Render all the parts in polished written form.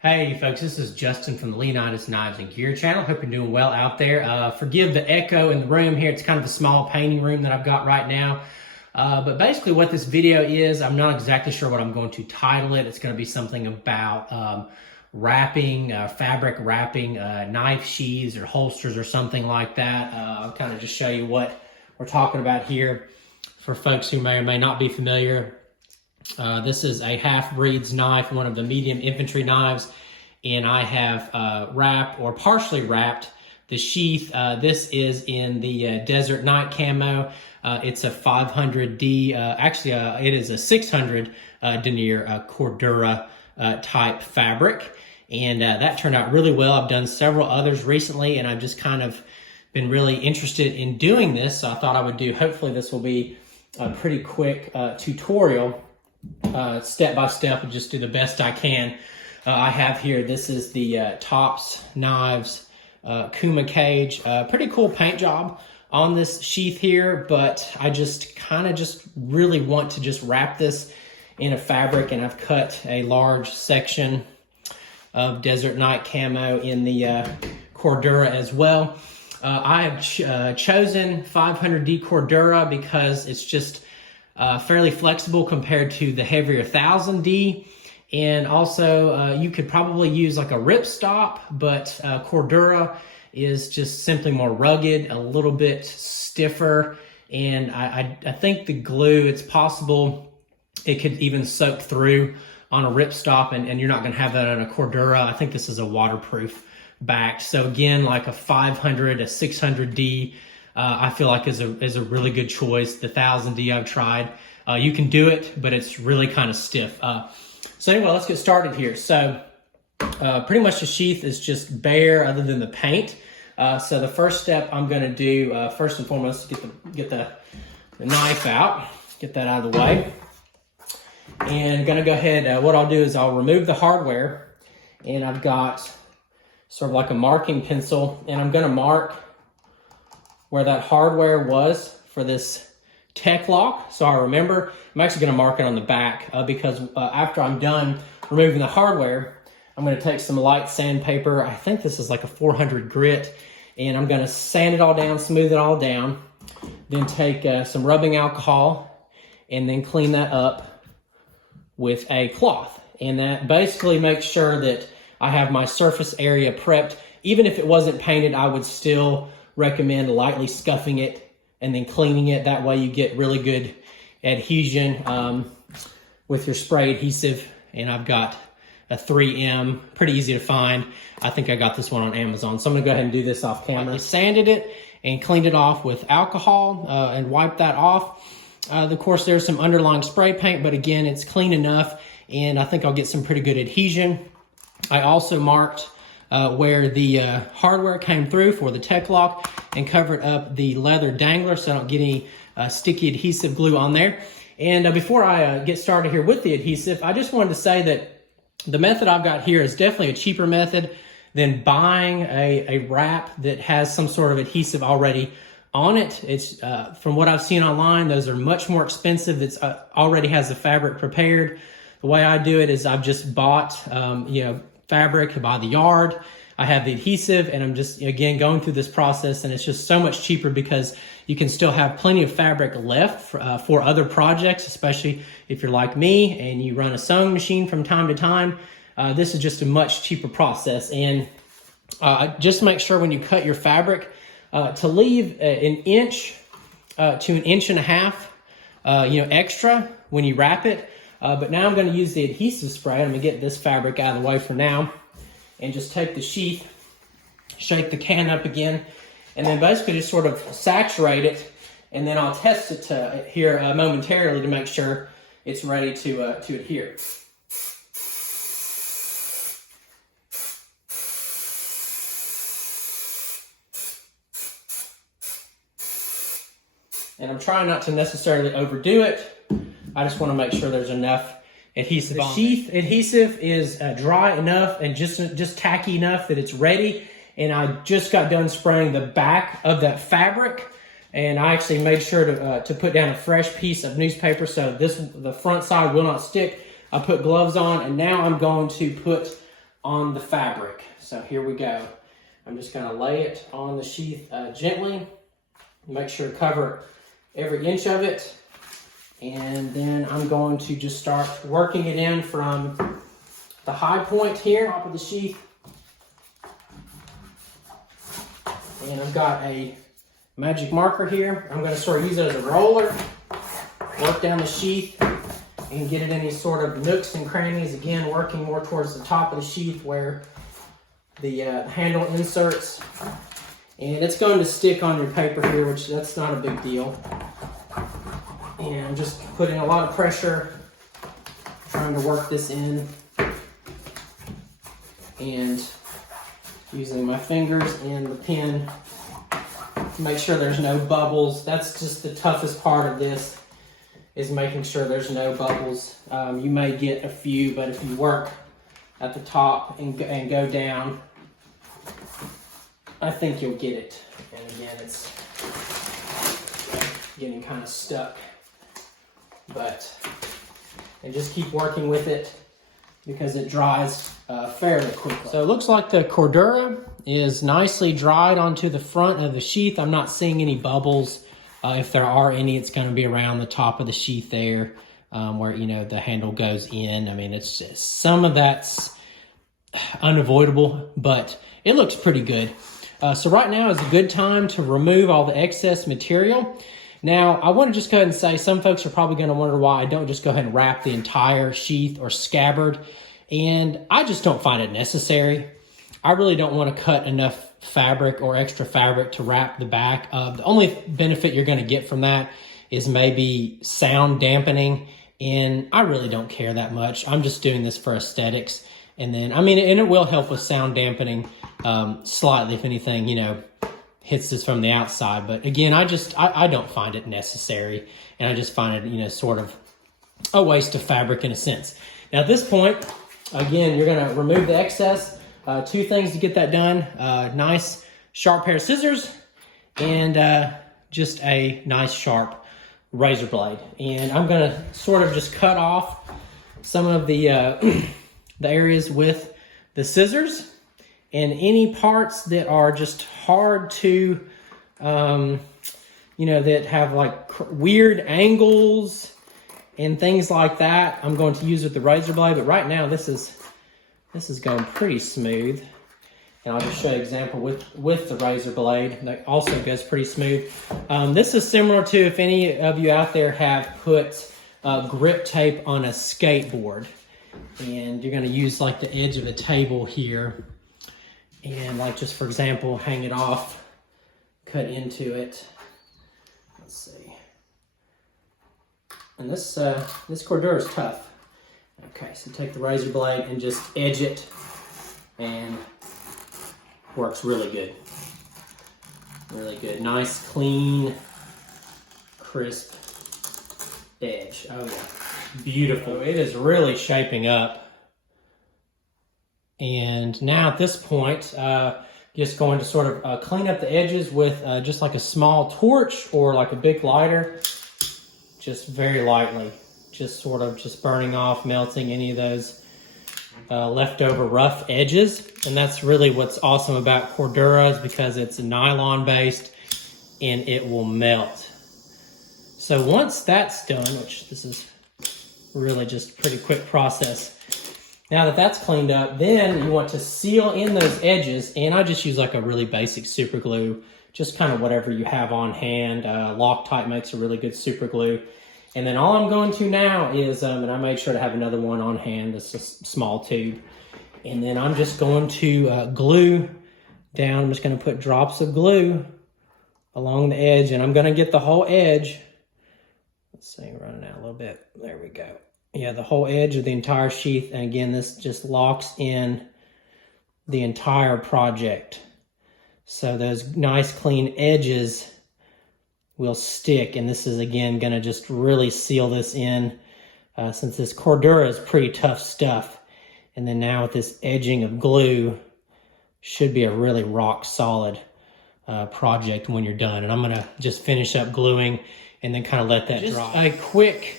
Hey folks, this is Justin from the Leonidas Knives and Gear channel. Hope you're doing well out there. Forgive the echo in the room here. It's kind of a small painting room that I've got right now. But basically what this video is, I'm not exactly sure what I'm going to title it. It's going to be something about wrapping, fabric wrapping, knife sheaths or holsters or something like that. I'll kind of just show you what we're talking about here for folks who may or may not be familiar. This is a half-breeds knife, one of the medium infantry knives, and I have wrapped or partially wrapped the sheath. This is in the Desert Night camo. It's a 500D, it is a 600 denier Cordura type fabric, and that turned out really well. I've done several others recently, and I've just kind of been really interested in doing this, so I thought I would do, hopefully this will be a pretty quick tutorial. Step by step, and just do the best I can. I have here, this is the Tops Knives Kuma cage. Pretty cool paint job on this sheath here, but I just really want to just wrap this in a fabric, and I've cut a large section of Desert Night camo in the Cordura as well. I have chosen 500D Cordura because it's just fairly flexible compared to the heavier 1000D, and also you could probably use like a ripstop, but Cordura is just simply more rugged, a little bit stiffer, and I think the glue, it's possible it could even soak through on a ripstop, and you're not going to have that on a Cordura. I think this is a waterproof back. So again, like a 500, a 600D, I feel like is a really good choice. The 1000D I've tried. You can do it, but it's really kind of stiff. So anyway, let's get started here. So pretty much the sheath is just bare other than the paint. So the first step I'm going to do, first and foremost, get the knife out, get that out of the way. And going to go ahead, what I'll do is I'll remove the hardware, and I've got sort of like a marking pencil, and I'm going to mark where that hardware was for this tech lock. So I remember, I'm actually going to mark it on the back because after I'm done removing the hardware, I'm going to take some light sandpaper. I think this is like a 400 grit, and I'm going to sand it all down, smooth it all down, then take some rubbing alcohol and then clean that up with a cloth. And that basically makes sure that I have my surface area prepped. Even if it wasn't painted, I would still recommend lightly scuffing it and then cleaning it. That way you get really good adhesion with your spray adhesive. And I've got a 3M, pretty easy to find. I think I got this one on Amazon. So I'm gonna go ahead and do this off camera. I sanded it and cleaned it off with alcohol and wiped that off. Of course, there's some underlying spray paint, but again, it's clean enough, and I think I'll get some pretty good adhesion. I also marked where the hardware came through for the tech lock and covered up the leather dangler so I don't get any sticky adhesive glue on there. And before I get started here with the adhesive, I just wanted to say that the method I've got here is definitely a cheaper method than buying a wrap that has some sort of adhesive already on it. It's from what I've seen online, those are much more expensive. It's already has the fabric prepared. The way I do it is I've just bought fabric by the yard. I have the adhesive, and I'm just, again, going through this process, and it's just so much cheaper because you can still have plenty of fabric left for other projects, especially if you're like me and you run a sewing machine from time to time. This is just a much cheaper process. And just make sure when you cut your fabric to leave an inch to an inch and a half extra when you wrap it. But now I'm going to use the adhesive spray. I'm going to get this fabric out of the way for now and just take the sheath, shake the can up again, and then basically just sort of saturate it, and then I'll test it here momentarily to make sure it's ready to adhere. And I'm trying not to necessarily overdo it. I just want to make sure there's enough adhesive. The sheath adhesive is dry enough and just tacky enough that it's ready. And I just got done spraying the back of that fabric, and I actually made sure to put down a fresh piece of newspaper so the front side will not stick. I put gloves on, and now I'm going to put on the fabric. So here we go. I'm just gonna lay it on the sheath gently. Make sure to cover every inch of it. And then I'm going to just start working it in from the high point here, top of the sheath. And I've got a magic marker here. I'm gonna sort of use it as a roller, work down the sheath and get it in these sort of nooks and crannies. Again, working more towards the top of the sheath where the handle inserts. And it's going to stick on your paper here, which that's not a big deal. And I'm just putting a lot of pressure, trying to work this in. And using my fingers and the pen to make sure there's no bubbles. That's just the toughest part of this, is making sure there's no bubbles. You may get a few, but if you work at the top and go down, I think you'll get it. And again, it's getting kind of stuck. And just keep working with it because it dries fairly quickly. So it looks like the Cordura is nicely dried onto the front of the sheath. I'm not seeing any bubbles. If there are any, it's going to be around the top of the sheath there, where, you know, the handle goes in. I mean, it's just, some of that's unavoidable, but it looks pretty good. So right now is a good time to remove all the excess material. Now, I want to just go ahead and say, some folks are probably going to wonder why I don't just go ahead and wrap the entire sheath or scabbard, and I just don't find it necessary. I really don't want to cut enough fabric or extra fabric to wrap the back. The only benefit you're going to get from that is maybe sound dampening, and I really don't care that much. I'm just doing this for aesthetics. And then, I mean, and it will help with sound dampening slightly if anything, you know, hits this from the outside. But again, I don't find it necessary. And I just find it, you know, sort of a waste of fabric in a sense. Now at this point, again, you're gonna remove the excess. Two things to get that done. Nice sharp pair of scissors and just a nice sharp razor blade. And I'm gonna sort of just cut off some of the, the areas with the scissors. And any parts that are just hard to, you know, that have like weird angles and things like that, I'm going to use with the razor blade. But right now, this is going pretty smooth. And I'll just show you an example with the razor blade that also goes pretty smooth. This is similar to if any of you out there have put grip tape on a skateboard. And you're going to use like the edge of a table here. And like, just for example, hang it off, cut into it. Let's see. And this Cordura is tough. Okay, so take the razor blade and just edge it, and works really good. Really good. Nice, clean, crisp edge. Oh yeah, beautiful. It is really shaping up. And now at this point, just going to sort of clean up the edges with just like a small torch or like a big lighter, just very lightly, just sort of just burning off, melting any of those leftover rough edges. And that's really what's awesome about Cordura, is because it's nylon based and it will melt. So once that's done, which this is really just a pretty quick process, now that that's cleaned up, then you want to seal in those edges, and I just use like a really basic super glue, just kind of whatever you have on hand. Loctite makes a really good super glue. And then all I'm going to now is, and I made sure to have another one on hand, it's a small tube. And then I'm just going to glue down, I'm just going to put drops of glue along the edge, and I'm going to get the whole edge. Let's see, running out a little bit. There we go. Yeah, the whole edge of the entire sheath. And again, this just locks in the entire project. So those nice clean edges will stick. And this is, again, going to just really seal this in, since this Cordura is pretty tough stuff. And then now with this edging of glue, should be a really rock solid project when you're done. And I'm going to just finish up gluing and then kind of let that dry. A quick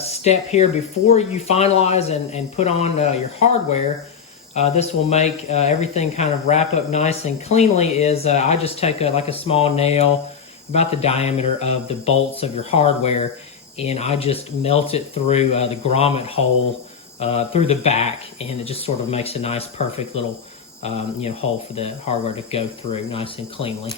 step here before you finalize and put on your hardware. this will make everything kind of wrap up nice and cleanly is I just take like a small nail about the diameter of the bolts of your hardware, and I just melt it through the grommet hole through the back, and it just sort of makes a nice perfect little hole for the hardware to go through nice and cleanly.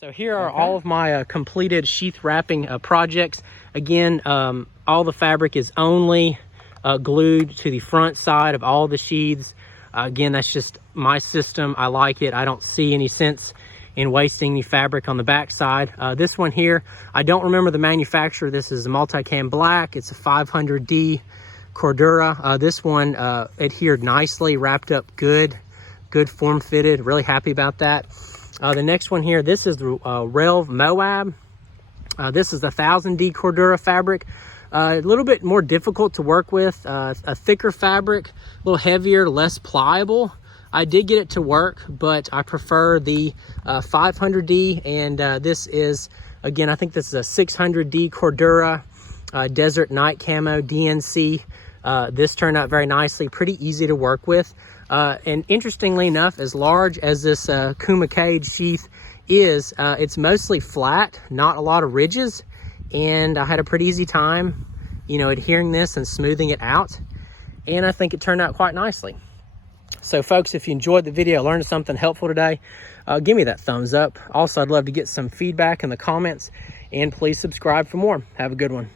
So here are all of my completed sheath wrapping projects. Again, all the fabric is only glued to the front side of all the sheaths. Again, that's just my system. I like it. I don't see any sense in wasting the fabric on the back side. This one here, I don't remember the manufacturer. This is a multicam black. It's a 500D Cordura. This one adhered nicely, wrapped up good form fitted. Really happy about that. The next one here, this is the Relv Moab. This is the 1000D Cordura fabric. A little bit more difficult to work with, a thicker fabric, a little heavier, less pliable. I did get it to work, but I prefer the 500D, and this is, again, I think this is a 600D Cordura Desert Night Camo DNC. This turned out very nicely, pretty easy to work with. And interestingly enough, as large as this Kuma Cage sheath is, it's mostly flat, not a lot of ridges, and I had a pretty easy time, adhering this and smoothing it out, and I think it turned out quite nicely. So folks, if you enjoyed the video, learned something helpful today, give me that thumbs up. Also, I'd love to get some feedback in the comments, and please subscribe for more. Have a good one.